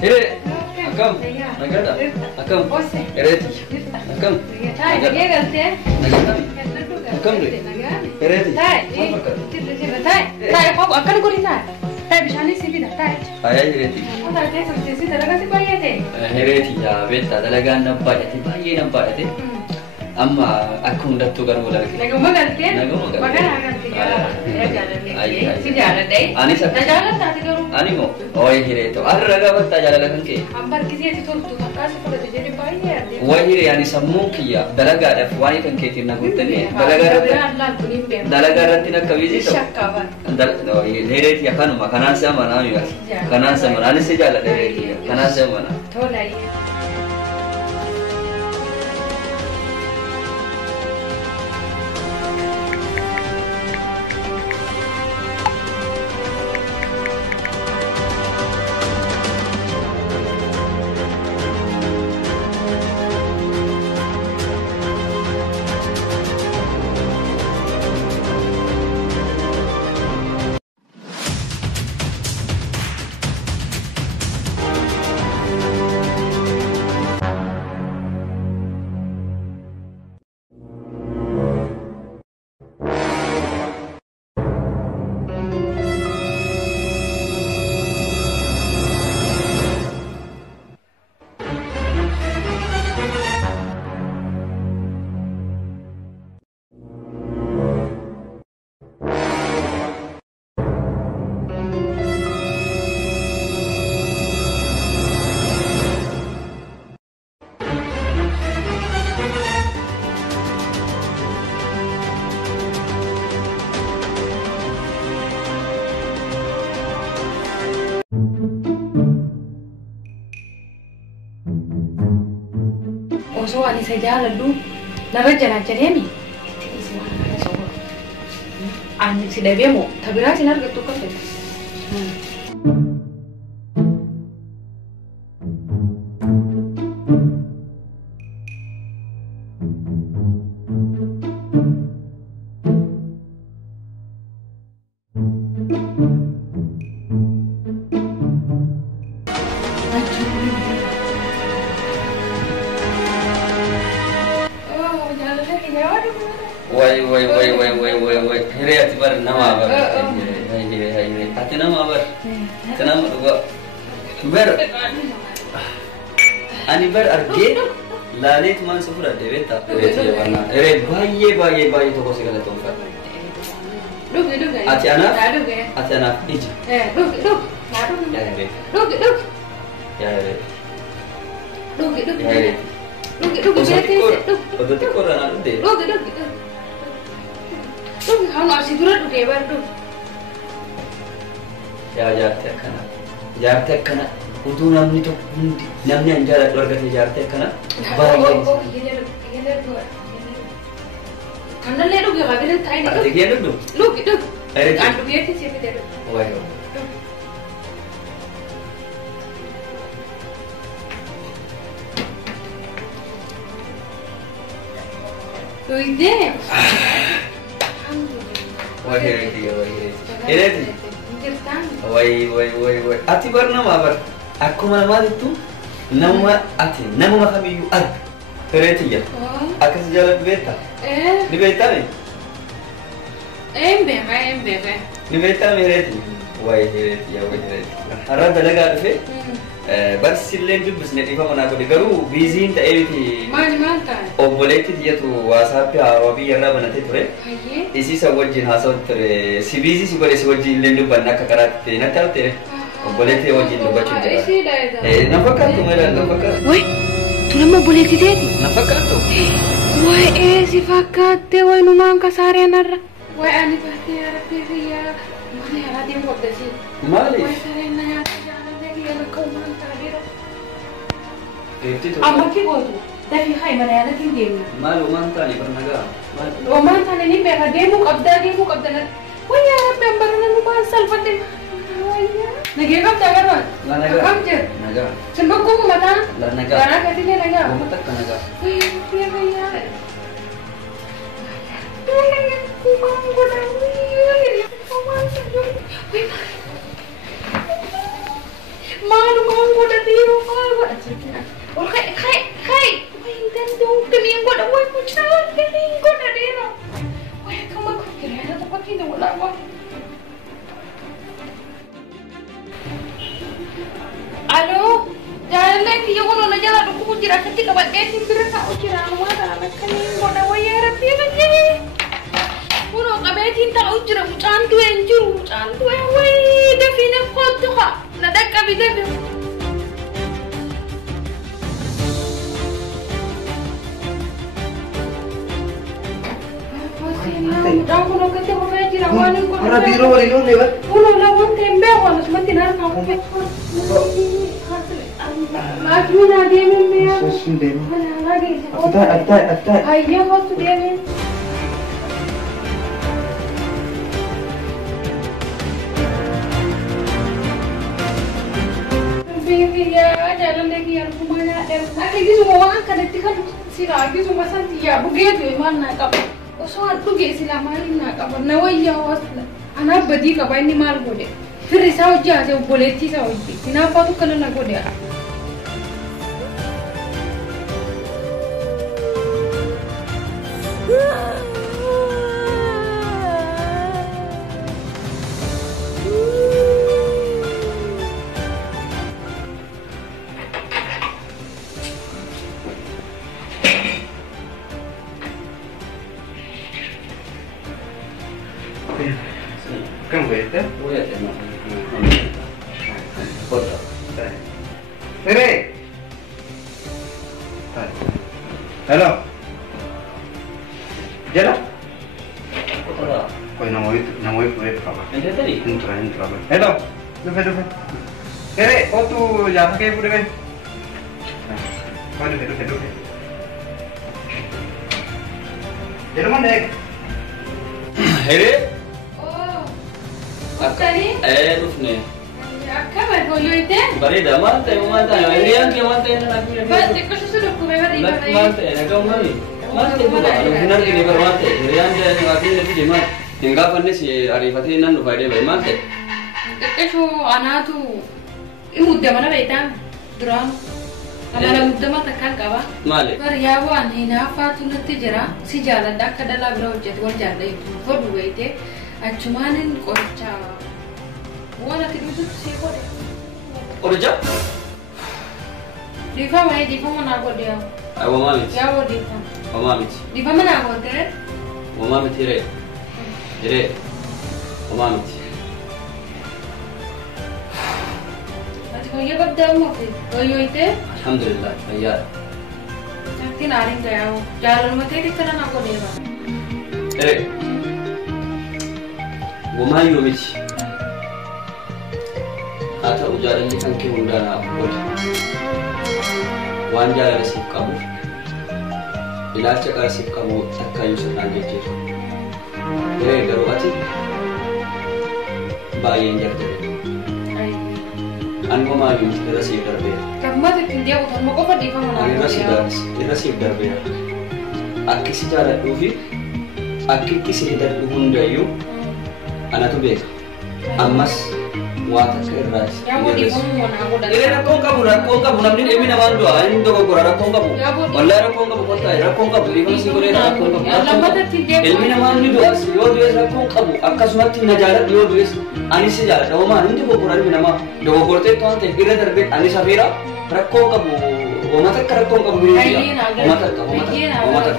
Hire, akam, nagada, akam, hereti, akam, akam le, hereti. Ayah hereti. Hereti ya, beta, dalagan nampak ya, bayi nampak ya. Amma aku ndak tu garu lagi. Naguma galte? Naguma galte. Magana galte ya. Ya jalan deh. Si jalan deh. Ani sab. Jalan tadi garu. Ani mo. Oh hire to. Ar raga batta jalan kan ke. Ambar kisi itu tu kakas pada tu jadi bayi ya. Wah hire ani sammu kiya. Dalaga ada wani kan ke tina gutani. Dalaga ratina kawizi to. Shakkawan. Dal no hire ya kan makanan sama na mi. Kanan sama ani se jalan deh. Kanan sama na. Thola ye. So ani saja lalu nara jalan cari mi. Ani si Dewi mo, tapi rasa nara ketukar deh. Wai. Hire ati bar nama bar. Hire. Ati nama bar. Kenapa gua? Bar. Ani bar arge. Lalit man sufra dewe tak. Hire warna. Hire bayi toko segala tongkat. Duk. Ati anak. Ati anak ij. Duk. Ya hire. Duk. Ya hire. Duk. Ya hire. Duk. Odoti koran anu deh. Duk. How much you do to do? Jar kana. Utu namni to namni anjara keluarga si jar kana. Oh, ini. Kanda le do ga gele thai ne. Ati ge do. Look. Are antu ge thi chepe de do. Wai. To ide. Hereti. Wai. Ati bar nama bar. Aku malam itu nama ati. Nama kami yu ad. Hereti ya. Aku sejalan beta. Di beta ni. Bebe. Di beta ni hereti. Wai hereti. Arah dalaga ada bar sillen tu bisnet ifa mana ko garu busy ta eviti. Man ta. O boleti dia tu WhatsApp pe awabi yarna banate ture. इसी सब वजह हासिल तेरे सीबीसी सी बड़े वजह लेंडू बनना कराते ना चाहते हैं और बोले थे वो जिन बच्चों के नफका तुम्हारा नफका वही तूने मैं बोले थी नफका तो वही ऐसी फकाते वही नुमान का सारे नर वही आने पाते यार फिर यार माने यार दिन को दसी माले वही सारे नया जाना देखिए यार कौन तारीरा अब क्या बोल तू tapi hai mana ada tim game malu mantan ni pernah ga oh mantan ni be ga demo kabda na wah ya member na nu basal pati nage kabda ga na naga kamje naga chalo ko mata naga kana kati le naga mata naga ya ya malu kong ko dati Kita ulang wah. Halo, jalan lagi ya kalau nak jalan aku kira ketika buat dia timbir tak kira anu ada anak kan yang bodoh waya rapi aja. Uno kabe cinta ujra cantu enjur cantu wai define kod kha nadak kabe defi. Aku nak kerja apa aja rawan aku. Orang biru wali lu lewat. Uno lawan tembe walau seperti nara kamu. Lagi mana dia memang? Sudah. Mana lagi? Ada. Ayah kau tu dia memang. Ya jalan lagi yang rumahnya dan lagi semua orang kan kan si lagi semua santi ya begitu mana kap soal tu ge sila malin na kap nawaiya was anak badi kap ini mal gode फिर ऐसा हो जाए जब बोले थी ऐसा हो जाए सिना पातु कल ना गode Kan betul? Oh ya, no. Foto. Tere. Hello. Jala. Foto. Kau nama itu apa? Entar tadi. Entar. Hello. Duh. Tere, kau tu jangan kayak budak kan? Kau duh. Jala mana? Tere. Tadi? Rufne. Akka berboyo itu? Barida, mante. Rian ke mante na nabi. Bas, kau sudah kubewa di mana? Mante, nakau mani. Mante bukan. Aduh, benar kini bermante. Rian dia ni mati ni di mana? Hingga pandai si Arifatin nan lupa dia bermante. Kecu anak tu, ini muda mana beita? Duran. Anak muda mata kan kawa? Male. Peryawan hina fatu nanti jera si jalan dak kadala bro jadwal jalan itu. Fodu itu. Acumanin korca. Wala tidur sih kok deh. Korca? Diva mana aku dia? Ayo mami. Ya wo Diva. Mami. Diva mana aku ter? Mami tire. Mami. Aja kau ye kau dah mau ke? Kau yo itu? Alhamdulillah, ya. Nanti naring kaya. Jalan mati di sana aku dia. Wamayu miti. Ata ujaran ni kan ke undana abot. Wanja resip kamu. Ila cakap resip kamu takkan sunan jejir. Garwati. Bayi yang jadi. An wamayu miti resip darbe. Kamu tu India utama mau kau di mana? Resip darbe. Aki sejarah duvi. Aki kisi dar duhundayu. Anak tu beka, amas wata keras. Ya mau di mana aku dah. Ini rakong kabu, namni ini nama dua, ini tu kau rakong kabu. Walau rakong kabu kota, rakong kabu, ini masih boleh rakong kabu. Ini nama ni dua, yo dua rakong kabu. Akas mati najarat yo dua, ani sejarah. Jauh mana ini tu kau ini nama. Jauh kau tu tuan teh kira terbit, ani safira rakong kabu. Omatak rakong kabu ni dia. Omatak.